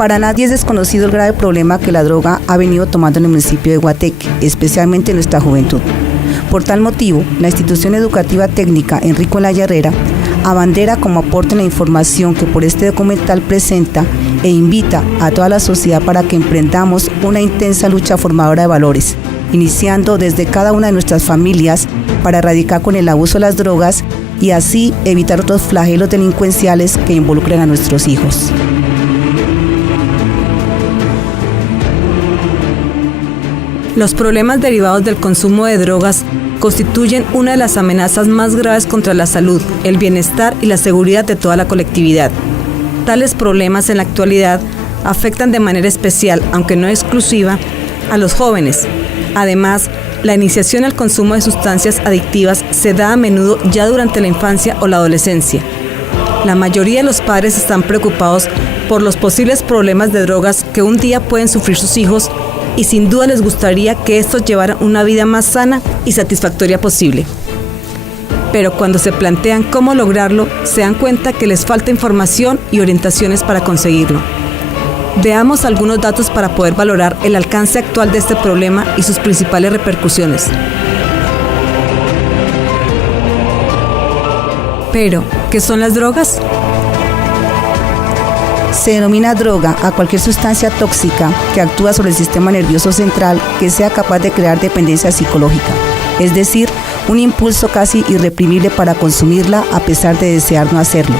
Para nadie es desconocido el grave problema que la droga ha venido tomando en el municipio de Guateque, especialmente en nuestra juventud. Por tal motivo, la institución educativa técnica Enrico Olaya Herrera abandera como aporte la información que por este documental presenta e invita a toda la sociedad para que emprendamos una intensa lucha formadora de valores, iniciando desde cada una de nuestras familias para erradicar con el abuso de las drogas y así evitar otros flagelos delincuenciales que involucren a nuestros hijos. Los problemas derivados del consumo de drogas constituyen una de las amenazas más graves contra la salud, el bienestar y la seguridad de toda la colectividad. Tales problemas en la actualidad afectan de manera especial, aunque no exclusiva, a los jóvenes. Además, la iniciación al consumo de sustancias adictivas se da a menudo ya durante la infancia o la adolescencia. La mayoría de los padres están preocupados por los posibles problemas de drogas que un día pueden sufrir sus hijos y sin duda les gustaría que estos llevaran una vida más sana y satisfactoria posible. Pero cuando se plantean cómo lograrlo, se dan cuenta que les falta información y orientaciones para conseguirlo. Veamos algunos datos para poder valorar el alcance actual de este problema y sus principales repercusiones. Pero, ¿qué son las drogas? Se denomina droga a cualquier sustancia tóxica que actúa sobre el sistema nervioso central que sea capaz de crear dependencia psicológica, es decir, un impulso casi irreprimible para consumirla a pesar de desear no hacerlo.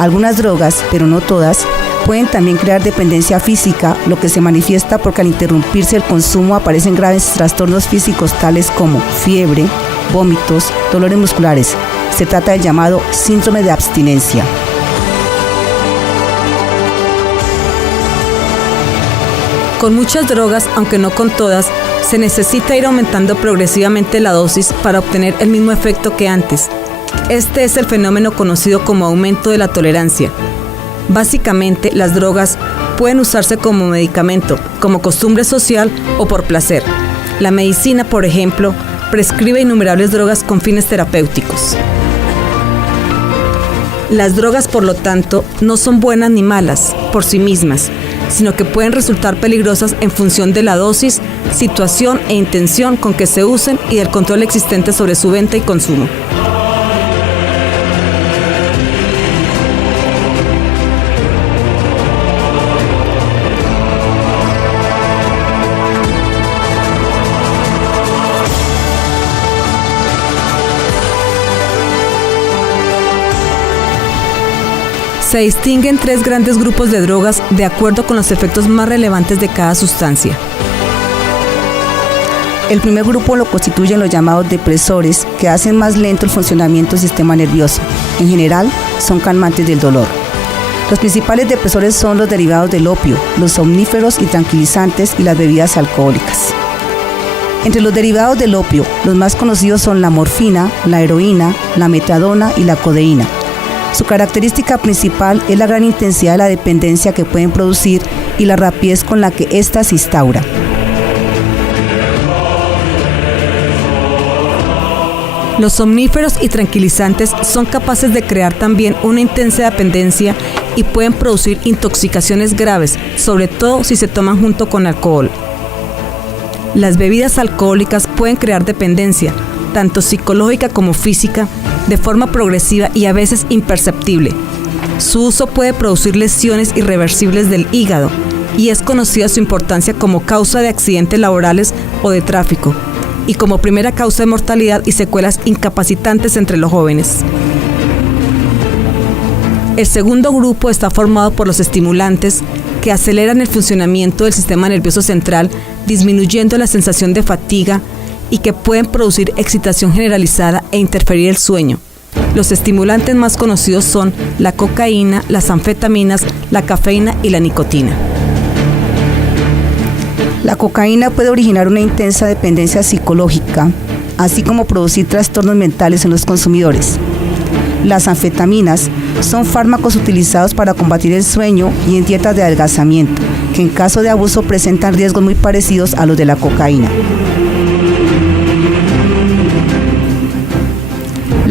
Algunas drogas, pero no todas, pueden también crear dependencia física, lo que se manifiesta porque al interrumpirse el consumo aparecen graves trastornos físicos tales como fiebre, vómitos, dolores musculares. Se trata del llamado síndrome de abstinencia. Con muchas drogas, aunque no con todas, se necesita ir aumentando progresivamente la dosis para obtener el mismo efecto que antes. Este es el fenómeno conocido como aumento de la tolerancia. Básicamente, las drogas pueden usarse como medicamento, como costumbre social o por placer. La medicina, por ejemplo, prescribe innumerables drogas con fines terapéuticos. Las drogas, por lo tanto, no son buenas ni malas por sí mismas, sino que pueden resultar peligrosas en función de la dosis, situación e intención con que se usen y del control existente sobre su venta y consumo. Se distinguen tres grandes grupos de drogas de acuerdo con los efectos más relevantes de cada sustancia. El primer grupo lo constituyen los llamados depresores, que hacen más lento el funcionamiento del sistema nervioso. En general, son calmantes del dolor. Los principales depresores son los derivados del opio, los somníferos y tranquilizantes y las bebidas alcohólicas. Entre los derivados del opio, los más conocidos son la morfina, la heroína, la metadona y la codeína. Su característica principal es la gran intensidad de la dependencia que pueden producir y la rapidez con la que ésta se instaura. Los somníferos y tranquilizantes son capaces de crear también una intensa dependencia y pueden producir intoxicaciones graves, sobre todo si se toman junto con alcohol. Las bebidas alcohólicas pueden crear dependencia, tanto psicológica como física, de forma progresiva y a veces imperceptible. Su uso puede producir lesiones irreversibles del hígado y es conocida su importancia como causa de accidentes laborales o de tráfico y como primera causa de mortalidad y secuelas incapacitantes entre los jóvenes. El segundo grupo está formado por los estimulantes que aceleran el funcionamiento del sistema nervioso central, disminuyendo la sensación de fatiga y que pueden producir excitación generalizada e interferir el sueño. Los estimulantes más conocidos son la cocaína, las anfetaminas, la cafeína y la nicotina. La cocaína puede originar una intensa dependencia psicológica, así como producir trastornos mentales en los consumidores. Las anfetaminas son fármacos utilizados para combatir el sueño y en dietas de adelgazamiento, que en caso de abuso presentan riesgos muy parecidos a los de la cocaína.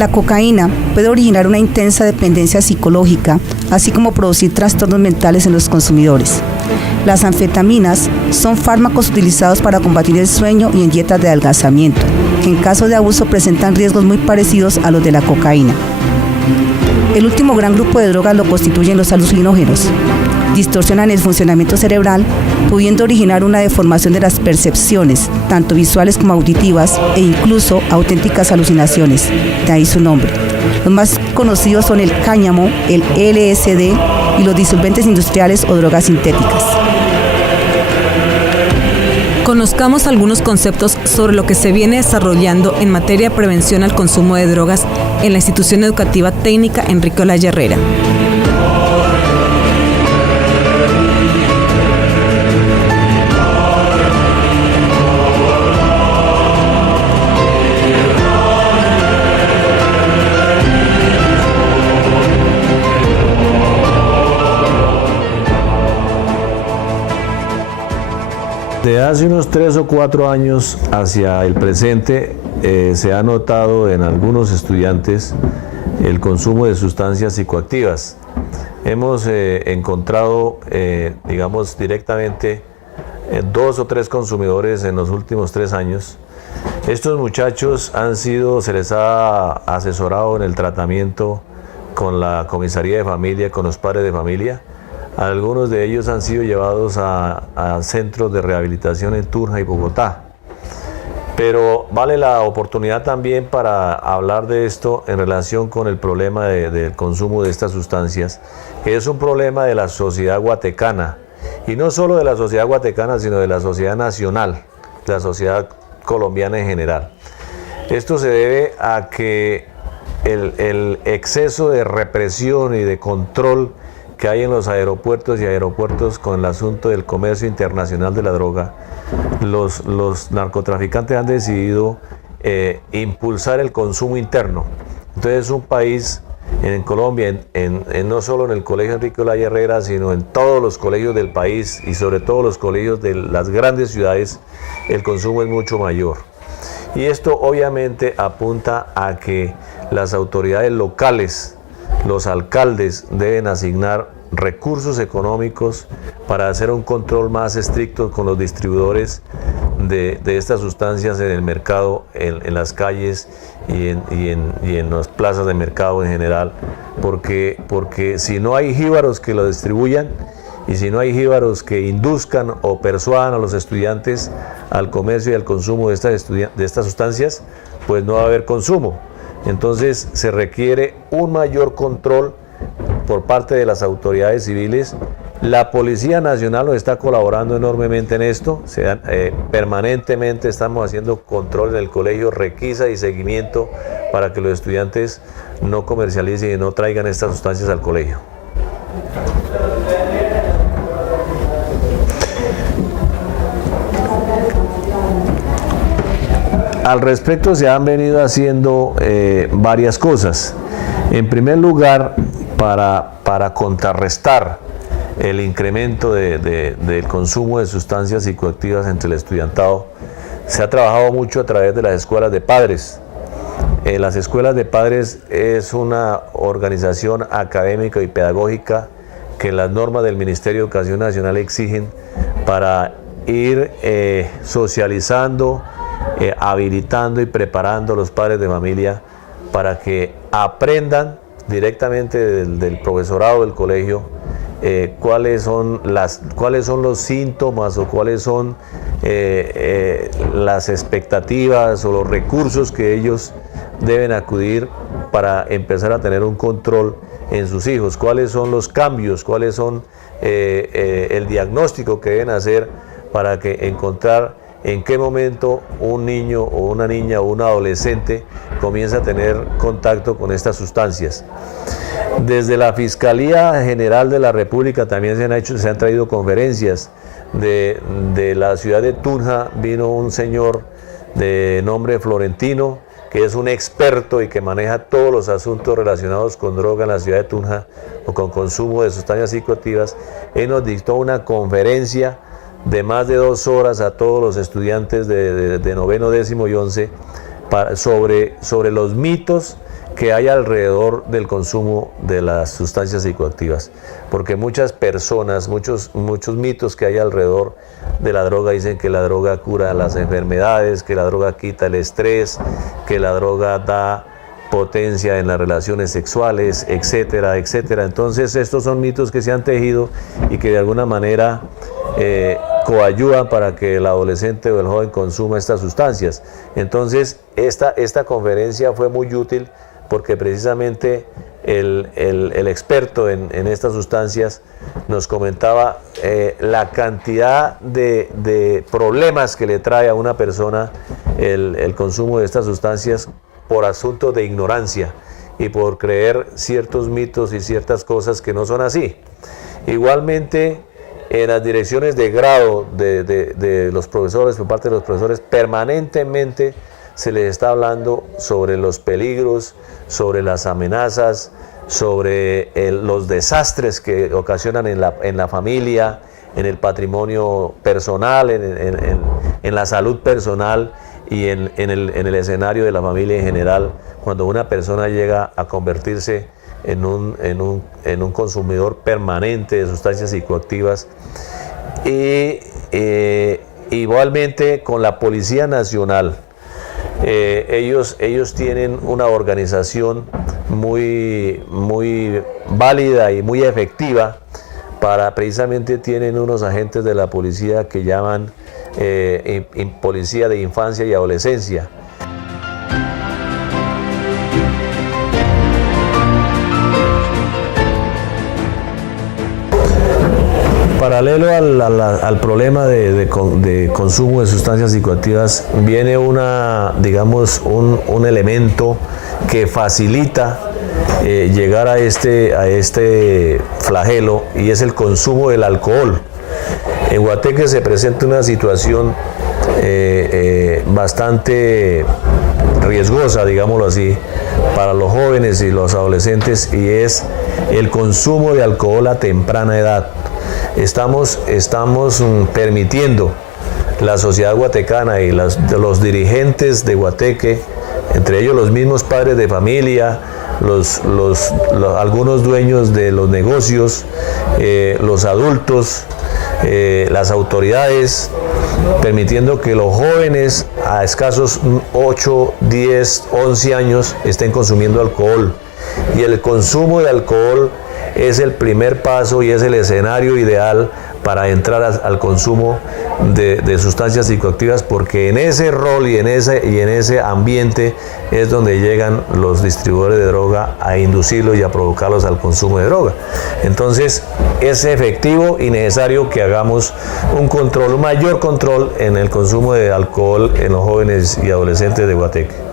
La cocaína puede originar una intensa dependencia psicológica, así como producir trastornos mentales en los consumidores. Las anfetaminas son fármacos utilizados para combatir el sueño y en dietas de adelgazamiento, que en caso de abuso presentan riesgos muy parecidos a los de la cocaína. El último gran grupo de drogas lo constituyen los alucinógenos. Distorsionan el funcionamiento cerebral, pudiendo originar una deformación de las percepciones, tanto visuales como auditivas, e incluso auténticas alucinaciones, de ahí su nombre. Los más conocidos son el cáñamo, el LSD y los disolventes industriales o drogas sintéticas. Conozcamos algunos conceptos sobre lo que se viene desarrollando en materia de prevención al consumo de drogas en la Institución Educativa Técnica Enrique Olaya Herrera. De hace unos 3 o 4 años hacia el presente se ha notado en algunos estudiantes el consumo de sustancias psicoactivas. Hemos encontrado, digamos, directamente 2 o 3 consumidores en los últimos 3 años. Estos muchachos se les ha asesorado en el tratamiento con la comisaría de familia, con los padres de familia. Algunos de ellos han sido llevados a centros de rehabilitación en Tunja y Bogotá. Pero vale la oportunidad también para hablar de esto en relación con el problema del consumo de estas sustancias, que es un problema de la sociedad guatecana, y no solo de la sociedad guatecana, sino de la sociedad nacional, la sociedad colombiana en general. Esto se debe a que el exceso de represión y de control que hay en los aeropuertos con el asunto del comercio internacional de la droga, los narcotraficantes han decidido impulsar el consumo interno. Entonces un país, en Colombia, no solo en el Colegio Enrique Olaya Herrera, sino en todos los colegios del país y sobre todo los colegios de las grandes ciudades, el consumo es mucho mayor. Y esto obviamente apunta a que las autoridades locales, los alcaldes, deben asignar recursos económicos para hacer un control más estricto con los distribuidores de estas sustancias en el mercado, en las calles y en las plazas de mercado en general, porque si no hay jíbaros que lo distribuyan y si no hay jíbaros que induzcan o persuadan a los estudiantes al comercio y al consumo de estas sustancias, pues no va a haber consumo. Entonces se requiere un mayor control por parte de las autoridades civiles. La Policía Nacional nos está colaborando enormemente en esto. Permanentemente estamos haciendo control en el colegio, requisa y seguimiento para que los estudiantes no comercialicen y no traigan estas sustancias al colegio. Al respecto se han venido haciendo varias cosas. En primer lugar, para contrarrestar el incremento del consumo de sustancias psicoactivas entre el estudiantado, se ha trabajado mucho a través de las escuelas de padres. Las escuelas de padres es una organización académica y pedagógica que las normas del Ministerio de Educación Nacional exigen para ir socializando, habilitando y preparando a los padres de familia para que aprendan directamente del profesorado del colegio cuáles son los síntomas o cuáles son las expectativas o los recursos que ellos deben acudir para empezar a tener un control en sus hijos, cuáles son los cambios, cuáles son el diagnóstico que deben hacer para que encontrar en qué momento un niño o una niña o un adolescente comienza a tener contacto con estas sustancias. Desde la Fiscalía General de la República también se han traído conferencias. De la ciudad de Tunja vino un señor de nombre Florentino, que es un experto y que maneja todos los asuntos relacionados con droga en la ciudad de Tunja o con consumo de sustancias psicoactivas. Él nos dictó una conferencia de más de 2 horas a todos los estudiantes de noveno, décimo y 11 sobre los mitos que hay alrededor del consumo de las sustancias psicoactivas, porque muchas personas, muchos mitos que hay alrededor de la droga dicen que la droga cura las enfermedades, que la droga quita el estrés, que la droga da potencia en las relaciones sexuales, etcétera, etcétera. Entonces estos son mitos que se han tejido y que de alguna manera coayudan para que el adolescente o el joven consuma estas sustancias. Entonces esta conferencia fue muy útil porque precisamente el experto en estas sustancias nos comentaba la cantidad de problemas que le trae a una persona el consumo de estas sustancias por asuntos de ignorancia y por creer ciertos mitos y ciertas cosas que no son así. Igualmente, en las direcciones de grado de los profesores, por parte de los profesores, permanentemente se les está hablando sobre los peligros, sobre las amenazas, sobre los desastres que ocasionan en la familia, en el patrimonio personal, en la salud personal y en el escenario de la familia en general, cuando una persona llega a convertirse en un consumidor permanente de sustancias psicoactivas. Y igualmente con la Policía Nacional, ellos tienen una organización muy válida y muy efectiva precisamente tienen unos agentes de la policía que llaman Policía de Infancia y Adolescencia. Paralelo al problema de consumo de sustancias psicoactivas, viene un elemento que facilita llegar a este flagelo, y es el consumo del alcohol. En Guateque se presenta una situación bastante riesgosa, digámoslo así, para los jóvenes y los adolescentes, y es el consumo de alcohol a temprana edad. Estamos permitiendo la sociedad guatecana y los dirigentes de Guateque, entre ellos los mismos padres de familia, algunos dueños de los negocios, los adultos, las autoridades, permitiendo que los jóvenes a escasos 8, 10, 11 años estén consumiendo alcohol. Y el consumo de alcohol es el primer paso y es el escenario ideal para entrar al consumo de sustancias psicoactivas, porque en ese rol y en ese ambiente es donde llegan los distribuidores de droga a inducirlos y a provocarlos al consumo de droga. Entonces es efectivo y necesario que hagamos un mayor control en el consumo de alcohol en los jóvenes y adolescentes de Guateque.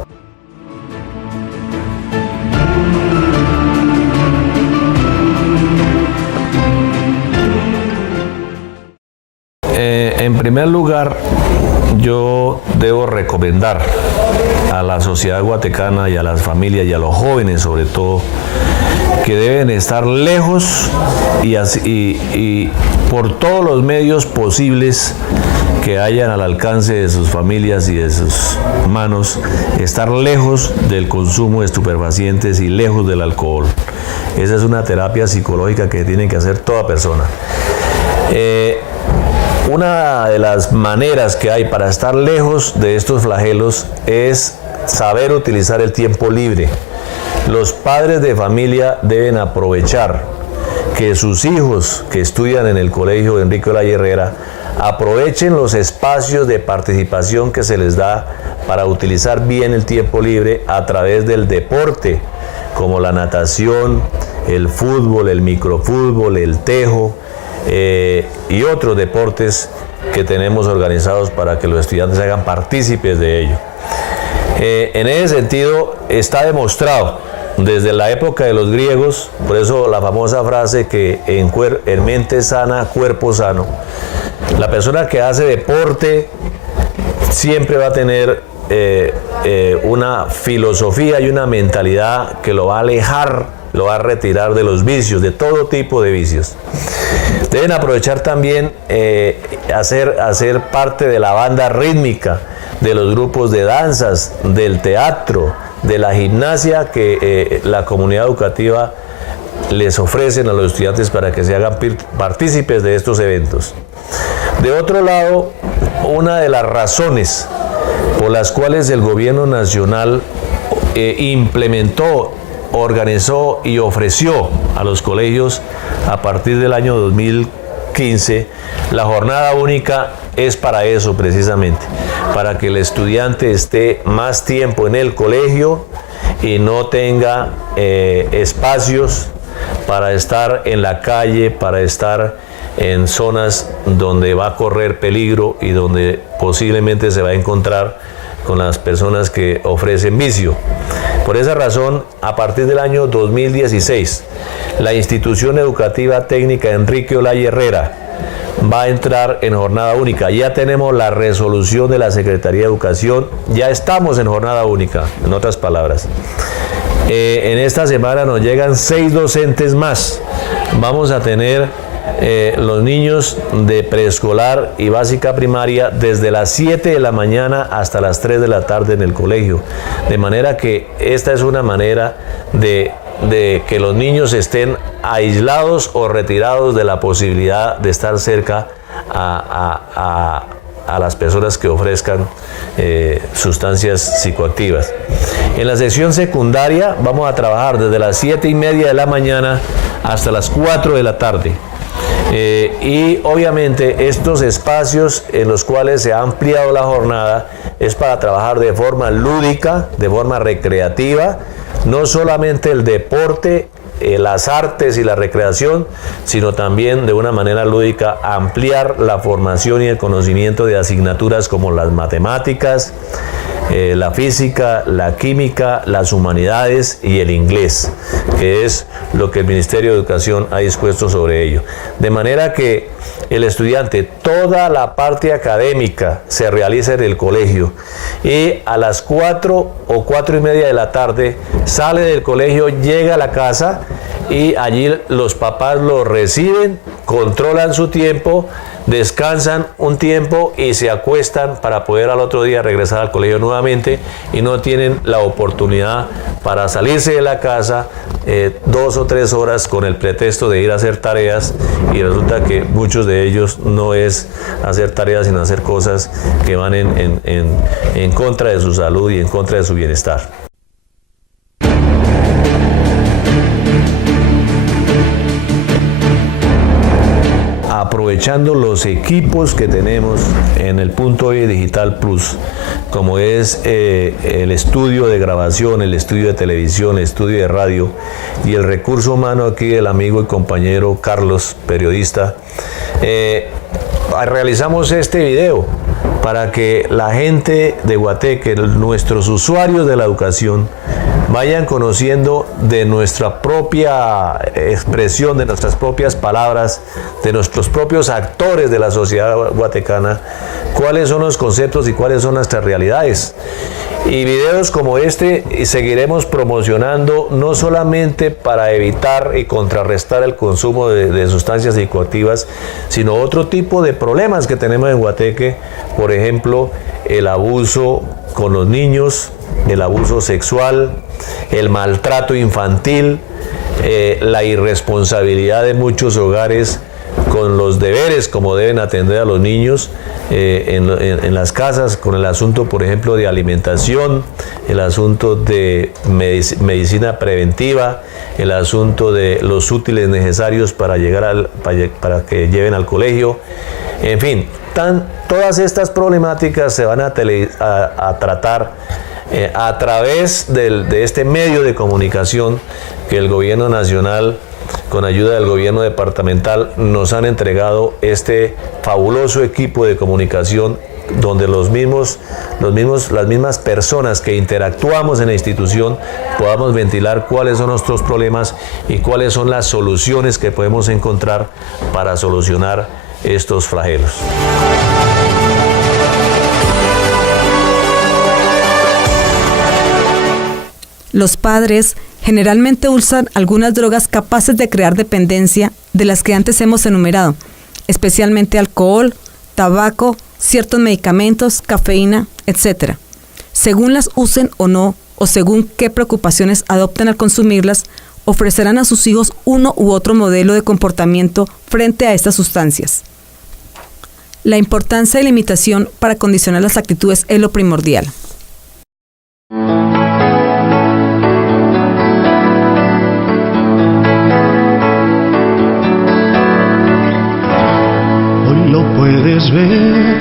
En primer lugar, yo debo recomendar a la sociedad guatecana y a las familias y a los jóvenes sobre todo, que deben estar lejos y por todos los medios posibles que hayan al alcance de sus familias y de sus manos, estar lejos del consumo de estupefacientes y lejos del alcohol. Esa es una terapia psicológica que tiene que hacer toda persona. Una de las maneras que hay para estar lejos de estos flagelos es saber utilizar el tiempo libre. Los padres de familia deben aprovechar que sus hijos que estudian en el colegio Enrique Olaya Herrera aprovechen los espacios de participación que se les da para utilizar bien el tiempo libre a través del deporte, como la natación, el fútbol, el microfútbol, el tejo, y otros deportes que tenemos organizados para que los estudiantes se hagan partícipes de ello. En ese sentido está demostrado desde la época de los griegos, por eso la famosa frase que en mente sana, cuerpo sano. La persona que hace deporte siempre va a tener una filosofía y una mentalidad que lo va a alejar, lo va a retirar de los vicios, de todo tipo de vicios. Deben aprovechar también hacer parte de la banda rítmica, de los grupos de danzas, del teatro, de la gimnasia que la comunidad educativa les ofrecen a los estudiantes para que se hagan partícipes de estos eventos. De otro lado, una de las razones por las cuales el gobierno nacional implementó, organizó y ofreció a los colegios a partir del año 2015 la jornada única es para eso precisamente, para que el estudiante esté más tiempo en el colegio y no tenga espacios para estar en la calle, para estar en zonas donde va a correr peligro y donde posiblemente se va a encontrar con las personas que ofrecen vicio. Por esa razón, a partir del año 2016, la institución educativa técnica Enrique Olaya Herrera va a entrar en jornada única. Ya tenemos la resolución de la Secretaría de Educación, ya estamos en jornada única, en otras palabras. En esta semana nos llegan 6 docentes más. Vamos a tener los niños de preescolar y básica primaria desde las 7 de la mañana hasta las 3 de la tarde en el colegio. De manera que esta es una manera de que los niños estén aislados o retirados de la posibilidad de estar cerca a las personas que ofrezcan sustancias psicoactivas. En la sección secundaria vamos a trabajar desde las 7:30 de la mañana hasta las 4 de la tarde. Y obviamente estos espacios en los cuales se ha ampliado la jornada es para trabajar de forma lúdica, de forma recreativa, no solamente el deporte, las artes y la recreación, sino también de una manera lúdica ampliar la formación y el conocimiento de asignaturas como las matemáticas, la física, la química, las humanidades y el inglés, que es lo que el Ministerio de Educación ha dispuesto sobre ello. De manera que el estudiante, toda la parte académica se realiza en el colegio y a las 4 o 4:30 de la tarde sale del colegio, llega a la casa y allí los papás lo reciben, controlan su tiempo, descansan un tiempo y se acuestan para poder al otro día regresar al colegio nuevamente y no tienen la oportunidad para salirse de la casa 2 o 3 horas con el pretexto de ir a hacer tareas y resulta que muchos de ellos no es hacer tareas sino hacer cosas que van en contra de su salud y en contra de su bienestar. Aprovechando los equipos que tenemos en el Punto E Digital Plus, como es el estudio de grabación, el estudio de televisión, el estudio de radio y el recurso humano aquí del amigo y compañero Carlos, periodista, realizamos este video para que la gente de Guateque, nuestros usuarios de la educación, vayan conociendo de nuestra propia expresión, de nuestras propias palabras, de nuestros propios actores de la sociedad guatecana, cuáles son los conceptos y cuáles son nuestras realidades. Y videos como este seguiremos promocionando no solamente para evitar y contrarrestar el consumo de sustancias psicoactivas, sino otro tipo de problemas que tenemos en Guateque, por ejemplo, el abuso con los niños, el abuso sexual, el maltrato infantil, la irresponsabilidad de muchos hogares con los deberes como deben atender a los niños en las casas, con el asunto, por ejemplo, de alimentación, el asunto de medicina preventiva, el asunto de los útiles necesarios para que lleven al colegio, en fin, todas estas problemáticas se van a tratar a través de este medio de comunicación que el gobierno nacional, con ayuda del gobierno departamental, nos han entregado este fabuloso equipo de comunicación donde las mismas personas que interactuamos en la institución podamos ventilar cuáles son nuestros problemas y cuáles son las soluciones que podemos encontrar para solucionar estos flagelos. Los padres generalmente usan algunas drogas capaces de crear dependencia de las que antes hemos enumerado, especialmente alcohol, tabaco, ciertos medicamentos, cafeína, etc. Según las usen o no, o según qué preocupaciones adopten al consumirlas, ofrecerán a sus hijos uno u otro modelo de comportamiento frente a estas sustancias. La importancia de la imitación para condicionar las actitudes es lo primordial. Hoy lo puedes ver,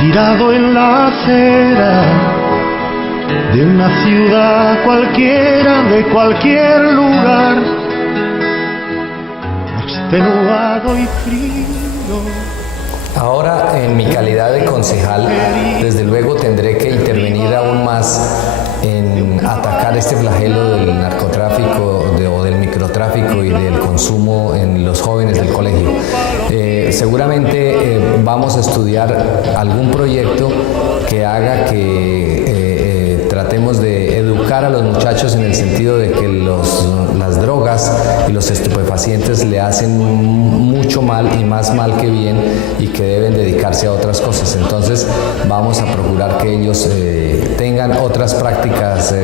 tirado en la acera de una ciudad cualquiera, de cualquier lugar, extenuado y frío. Ahora, en mi calidad de concejal, desde luego tendré que intervenir aún más en atacar este flagelo del narcotráfico o del microtráfico y del consumo en los jóvenes del colegio. Seguramente vamos a estudiar algún proyecto que haga que tratemos de educar a los muchachos en el sentido de que las drogas y los estupefacientes le hacen mucho mal y más mal que bien y que deben dedicarse a otras cosas. Entonces vamos a procurar que ellos tengan otras prácticas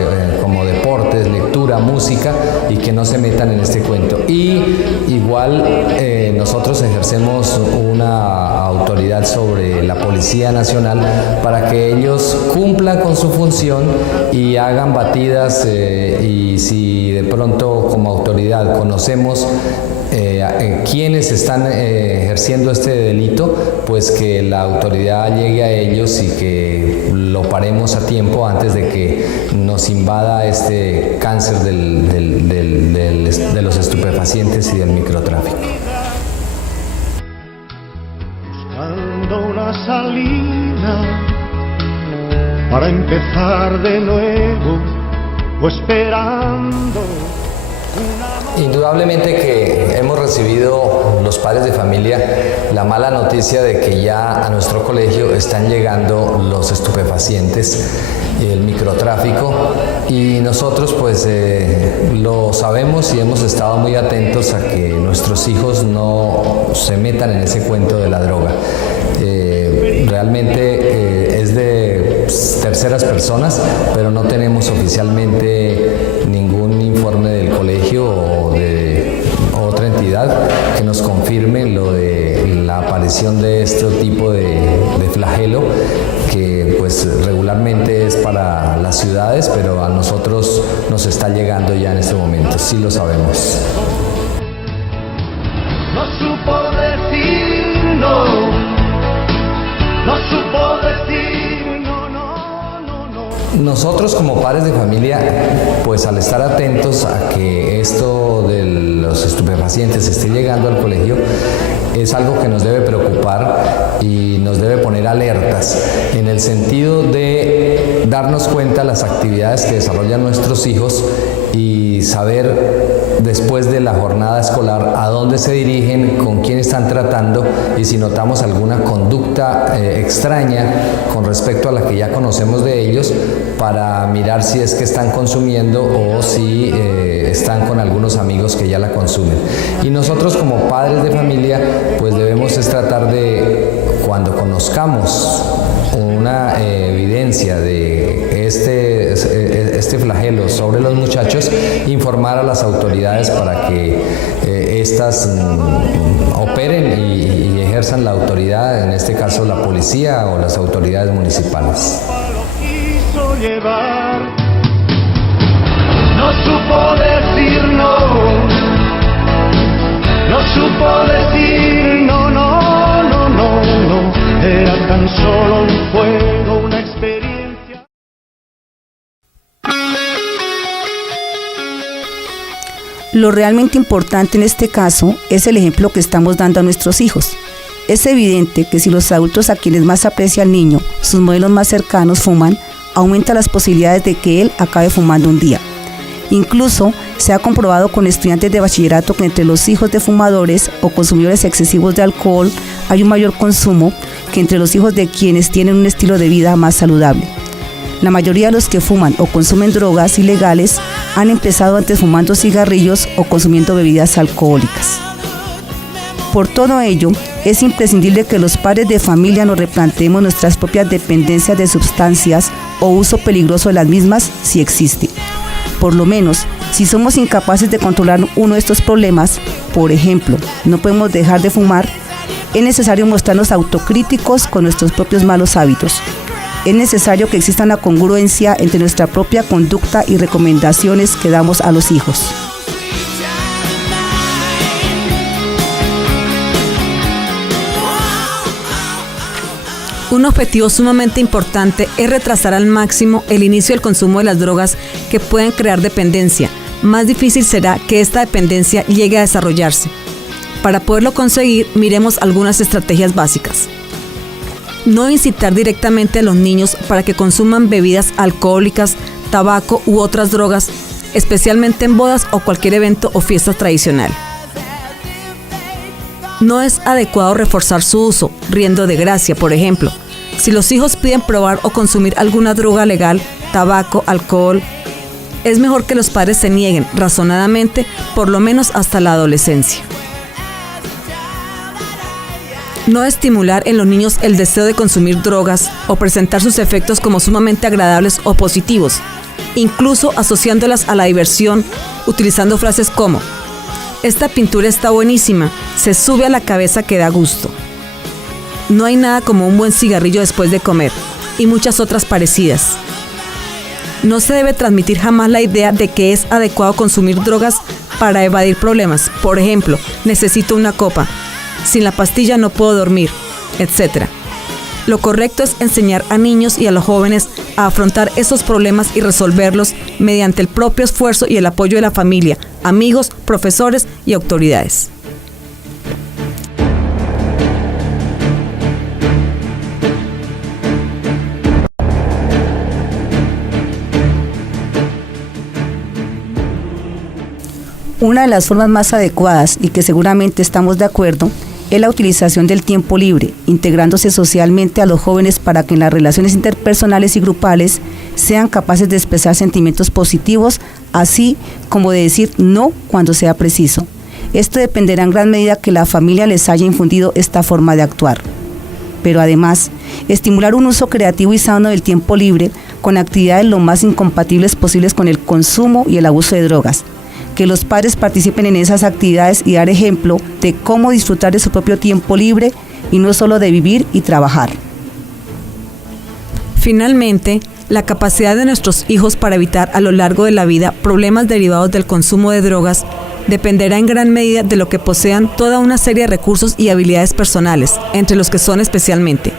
como deportes, lectura, música y que no se metan en este cuento. Y igual nosotros ejercemos una autoridad sobre la Policía Nacional para que ellos cumplan con su función y hagan batidas y si de pronto como autoridad conocemos quienes están ejerciendo este delito, pues que la autoridad llegue a ellos y que lo paremos a tiempo antes de que nos invada este cáncer de los estupefacientes y del microtráfico. Buscando una salida para empezar de nuevo o esperando. Indudablemente que hemos recibido los padres de familia la mala noticia de que ya a nuestro colegio están llegando los estupefacientes, el microtráfico, y nosotros pues lo sabemos y hemos estado muy atentos a que nuestros hijos no se metan en ese cuento de la droga. Realmente es de terceras personas, pero no tenemos oficialmente ningún informe del colegio o de otra entidad que nos confirme lo de la aparición de este tipo de flagelo que pues regularmente es para las ciudades, pero a nosotros nos está llegando ya en este momento, sí lo sabemos. No supo decir no, no supo decir no, no, no, no. Nosotros como padres de familia, pues al estar atentos a que esto de los estupefacientes esté llegando al colegio, es algo que nos debe preocupar y nos debe poner alertas en el sentido de darnos cuenta de las actividades que desarrollan nuestros hijos y saber después de la jornada escolar a dónde se dirigen, con quién están tratando y si notamos alguna conducta extraña con respecto a la que ya conocemos de ellos, para mirar si es que están consumiendo o si están con algunos amigos que ya la consumen. Y nosotros como padres de familia pues debemos es tratar de, cuando conozcamos una evidencia de este flagelo sobre los muchachos, informar a las autoridades para que éstas operen y ejerzan la autoridad, en este caso la policía o las autoridades municipales. No supo decir no, no supo decir no, no, no, no, no, era tan solo un juego, una experiencia. Lo realmente importante en este caso es el ejemplo que estamos dando a nuestros hijos. Es evidente que si los adultos a quienes más aprecia el niño, sus modelos más cercanos, fuman, aumenta las posibilidades de que él acabe fumando un día. Incluso se ha comprobado con estudiantes de bachillerato que entre los hijos de fumadores o consumidores excesivos de alcohol hay un mayor consumo que entre los hijos de quienes tienen un estilo de vida más saludable. La mayoría de los que fuman o consumen drogas ilegales han empezado antes fumando cigarrillos o consumiendo bebidas alcohólicas. Por todo ello, es imprescindible que los padres de familia nos replanteemos nuestras propias dependencias de sustancias o uso peligroso de las mismas si existe. Por lo menos, si somos incapaces de controlar uno de estos problemas, por ejemplo, no podemos dejar de fumar, es necesario mostrarnos autocríticos con nuestros propios malos hábitos. Es necesario que exista una congruencia entre nuestra propia conducta y recomendaciones que damos a los hijos. Un objetivo sumamente importante es retrasar al máximo el inicio del consumo de las drogas que pueden crear dependencia. Más difícil será que esta dependencia llegue a desarrollarse. Para poderlo conseguir, miremos algunas estrategias básicas. No incitar directamente a los niños para que consuman bebidas alcohólicas, tabaco u otras drogas, especialmente en bodas o cualquier evento o fiesta tradicional. No es adecuado reforzar su uso, riendo de gracia, por ejemplo. Si los hijos piden probar o consumir alguna droga legal, tabaco, alcohol, es mejor que los padres se nieguen razonadamente, por lo menos hasta la adolescencia. No estimular en los niños el deseo de consumir drogas o presentar sus efectos como sumamente agradables o positivos, incluso asociándolas a la diversión, utilizando frases como: esta pintura está buenísima, se sube a la cabeza que da gusto. No hay nada como un buen cigarrillo después de comer, y muchas otras parecidas. No se debe transmitir jamás la idea de que es adecuado consumir drogas para evadir problemas. Por ejemplo, necesito una copa, sin la pastilla no puedo dormir, etc. Lo correcto es enseñar a niños y a los jóvenes a afrontar esos problemas y resolverlos mediante el propio esfuerzo y el apoyo de la familia, amigos, profesores y autoridades. Una de las formas más adecuadas y que seguramente estamos de acuerdo es la utilización del tiempo libre, integrándose socialmente a los jóvenes para que en las relaciones interpersonales y grupales sean capaces de expresar sentimientos positivos, así como de decir no cuando sea preciso. Esto dependerá en gran medida que la familia les haya infundido esta forma de actuar. Pero además, estimular un uso creativo y sano del tiempo libre con actividades lo más incompatibles posibles con el consumo y el abuso de drogas. Que los padres participen en esas actividades y dar ejemplo de cómo disfrutar de su propio tiempo libre y no solo de vivir y trabajar. Finalmente, la capacidad de nuestros hijos para evitar a lo largo de la vida problemas derivados del consumo de drogas dependerá en gran medida de lo que posean toda una serie de recursos y habilidades personales, entre los que son especialmente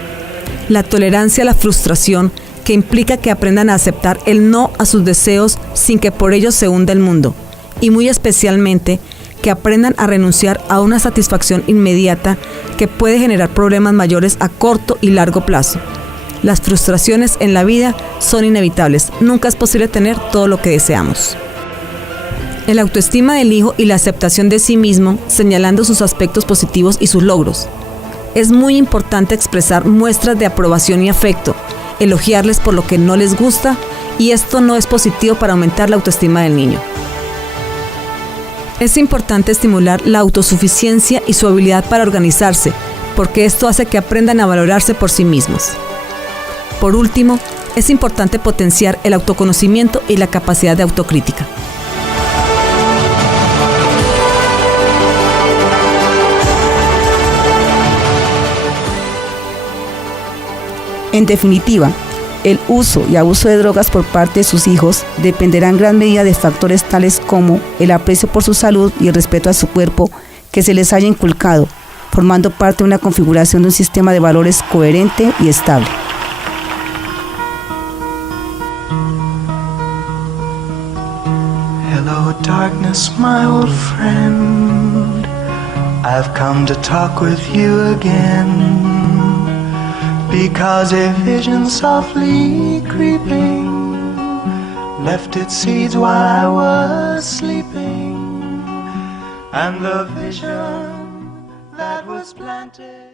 la tolerancia a la frustración, que implica que aprendan a aceptar el no a sus deseos sin que por ello se hunda el mundo, y muy especialmente que aprendan a renunciar a una satisfacción inmediata que puede generar problemas mayores a corto y largo plazo. Las frustraciones en la vida son inevitables, nunca es posible tener todo lo que deseamos. El autoestima del hijo y la aceptación de sí mismo, señalando sus aspectos positivos y sus logros. Es muy importante expresar muestras de aprobación y afecto, elogiarles por lo que no les gusta, y esto no es positivo para aumentar la autoestima del niño. Es importante estimular la autosuficiencia y su habilidad para organizarse, porque esto hace que aprendan a valorarse por sí mismos. Por último, es importante potenciar el autoconocimiento y la capacidad de autocrítica. En definitiva, el uso y abuso de drogas por parte de sus hijos dependerá en gran medida de factores tales como el aprecio por su salud y el respeto a su cuerpo que se les haya inculcado, formando parte de una configuración de un sistema de valores coherente y estable. Hello darkness, my old friend, I've come to talk with you again. Because a vision softly creeping left its seeds while I was sleeping, and the vision that was planted